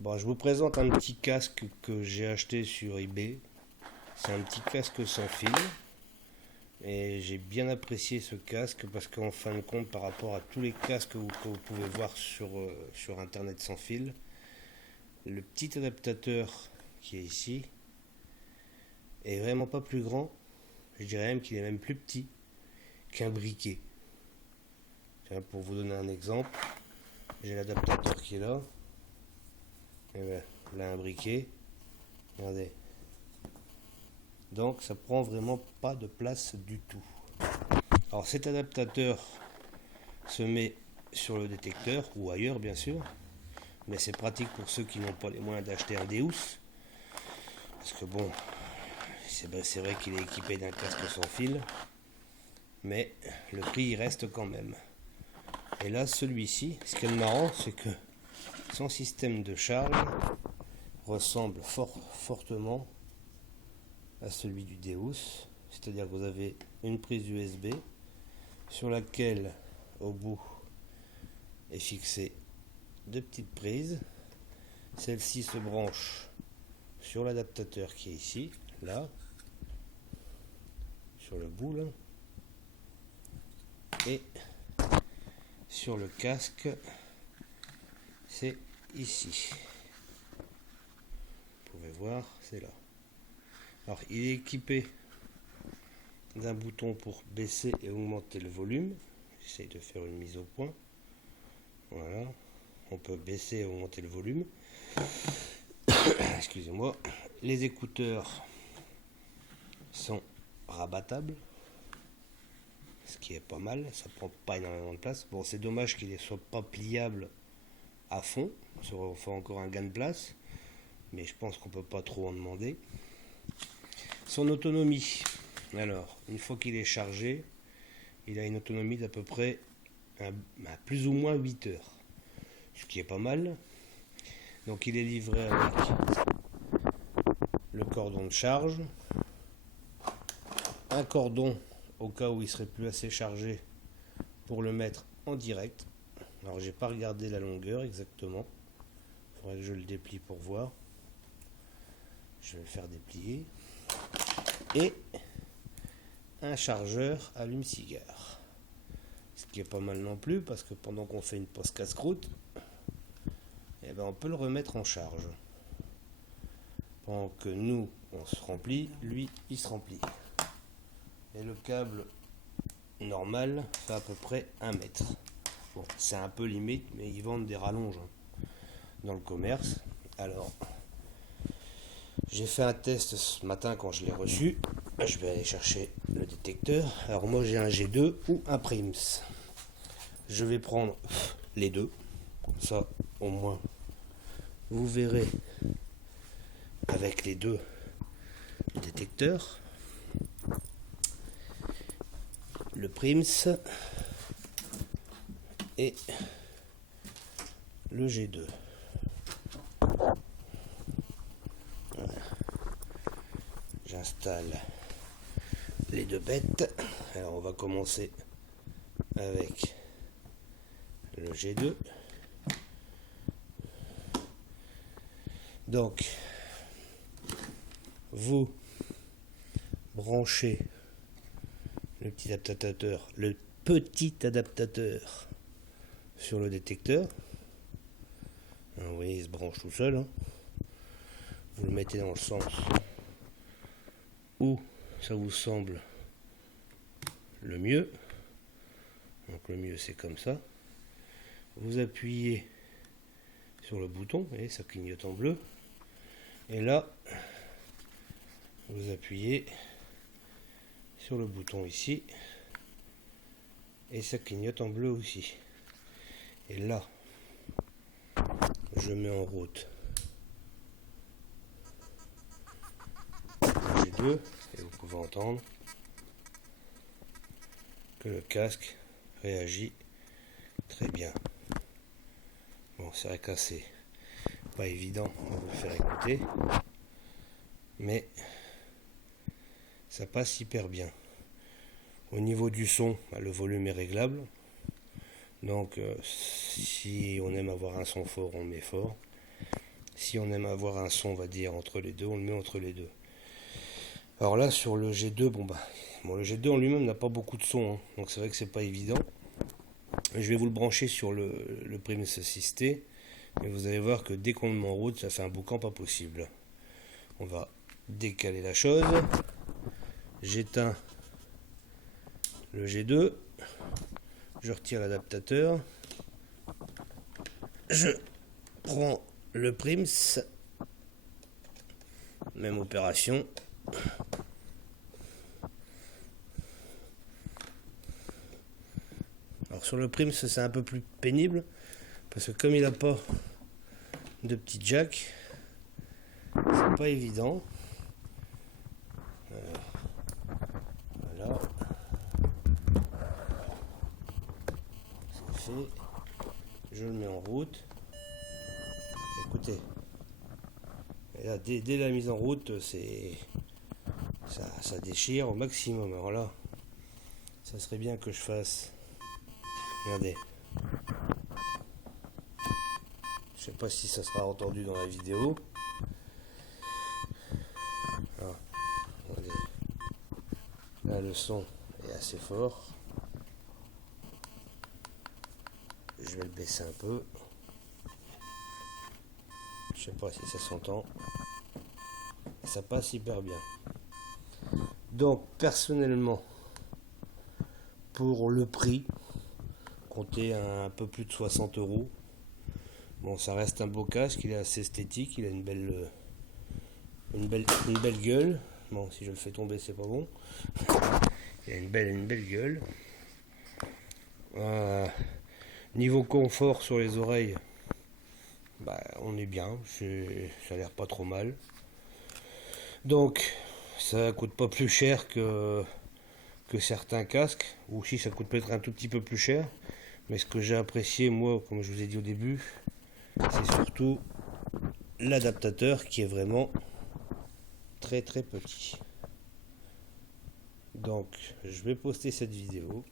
Bon, je vous présente un petit casque que j'ai acheté sur eBay. C'est un petit casque sans fil. Et j'ai bien apprécié ce casque parce qu'en fin de compte, par rapport à tous les casques que vous pouvez voir sur Internet sans fil, le petit adaptateur qui est ici est vraiment pas plus grand. Je dirais même qu'il est même plus petit qu'un briquet. Tiens, pour vous donner un exemple, j'ai l'adaptateur qui est là. Et ben, là un briquet. Regardez. Donc ça prend vraiment pas de place du tout. Alors cet adaptateur se met sur le détecteur ou ailleurs bien sûr, mais c'est pratique pour ceux qui n'ont pas les moyens d'acheter un Deus, parce que bon, c'est vrai qu'il est équipé d'un casque sans fil, mais le prix il reste quand même. Et là celui-ci, ce qui est marrant, c'est que son système de charge ressemble fortement à celui du Deus, c'est-à-dire que vous avez une prise USB sur laquelle au bout est fixée deux petites prises. Celle-ci se branche sur l'adaptateur qui est ici, là, sur le bout là, et sur le casque c'est ici. Vous pouvez voir, c'est là. Alors il est équipé d'un bouton pour baisser et augmenter le volume. J'essaye de faire une mise au point. Voilà, on peut baisser et augmenter le volume. Excusez-moi. Les écouteurs sont rabattables, ce qui est pas mal, ça prend pas énormément de place. Bon, c'est dommage qu'il ne soit pas pliable à fond, ça aurait fait encore un gain de place, mais je pense qu'on peut pas trop en demander. Son autonomie, alors, une fois qu'il est chargé, il a une autonomie d'à peu près à plus ou moins 8 heures, ce qui est pas mal. Donc il est livré avec le cordon de charge, un cordon au cas où il serait plus assez chargé pour le mettre en direct. Alors j'ai pas regardé la longueur exactement, il faudrait que je le déplie pour voir. Je vais le faire déplier. Et un chargeur allume-cigare, ce qui est pas mal non plus, parce que pendant qu'on fait une pause casse-croûte, eh ben on peut le remettre en charge. Pendant que nous on se remplit, lui il se remplit. Et le câble normal fait à peu près 1 mètre. Bon, c'est un peu limite, mais ils vendent des rallonges dans le commerce. Alors, j'ai fait un test ce matin quand je l'ai reçu. Je vais aller chercher le détecteur. Alors moi j'ai un G2 ou un Prims. Je vais prendre les deux. Comme ça, au moins, vous verrez avec les deux détecteurs. Le Prims et le G2. Voilà. J'installe les deux bêtes. Alors on va commencer avec le G2. Donc vous branchez le petit adaptateur sur le détecteur. Alors, vous voyez, il se branche tout seul, hein. Vous le mettez dans le sens où ça vous semble le mieux. Donc le mieux c'est comme ça. Vous appuyez sur le bouton et ça clignote en bleu. Et là, vous appuyez sur le bouton ici et ça clignote en bleu aussi. Et là, je mets en route le G2 et vous pouvez entendre que le casque réagit très bien. Bon, c'est vrai que c'est pas évident de vous le faire écouter, mais ça passe hyper bien. Au niveau du son, le volume est réglable. Donc si on aime avoir un son fort, on le met fort. Si on aime avoir un son, on va dire, entre les deux, on le met entre les deux. Alors là, sur le G2, le G2 en lui-même n'a pas beaucoup de son, hein, donc c'est vrai que c'est pas évident. Je vais vous le brancher sur le Prims 6T, et vous allez voir que dès qu'on le met en route, ça fait un boucan pas possible. On va décaler la chose. J'éteins le G2, je retire l'adaptateur, je prends le Prims, même opération. Alors sur le Prims c'est un peu plus pénible parce que comme il n'a pas de petit jack, c'est pas évident. Voilà, c'est fait. Je le mets en route. Écoutez, et là, dès la mise en route, ça déchire au maximum. Alors là, ça serait bien que je fasse. Regardez. Je sais pas si ça sera entendu dans la vidéo. Ah, regardez. Là, le son est assez fort. Je vais le baisser un peu. Je sais pas si ça s'entend. Ça passe hyper bien. Donc personnellement, pour le prix, comptez un peu plus de 60 euros. Bon, ça reste un beau casque, il est assez esthétique, il a une belle gueule. Bon, si je le fais tomber, c'est pas bon. Il a une belle gueule. Niveau confort sur les oreilles, on est bien, ça a l'air pas trop mal. Donc, ça coûte pas plus cher que certains casques, ou si ça coûte peut-être un tout petit peu plus cher. Mais ce que j'ai apprécié, moi, comme je vous ai dit au début, c'est surtout l'adaptateur qui est vraiment très petit. Donc, je vais poster cette vidéo.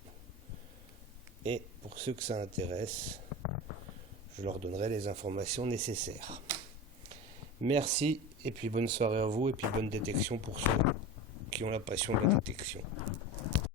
Et pour ceux que ça intéresse, je leur donnerai les informations nécessaires. Merci, et puis bonne soirée à vous, et puis bonne détection pour ceux qui ont la passion de la détection.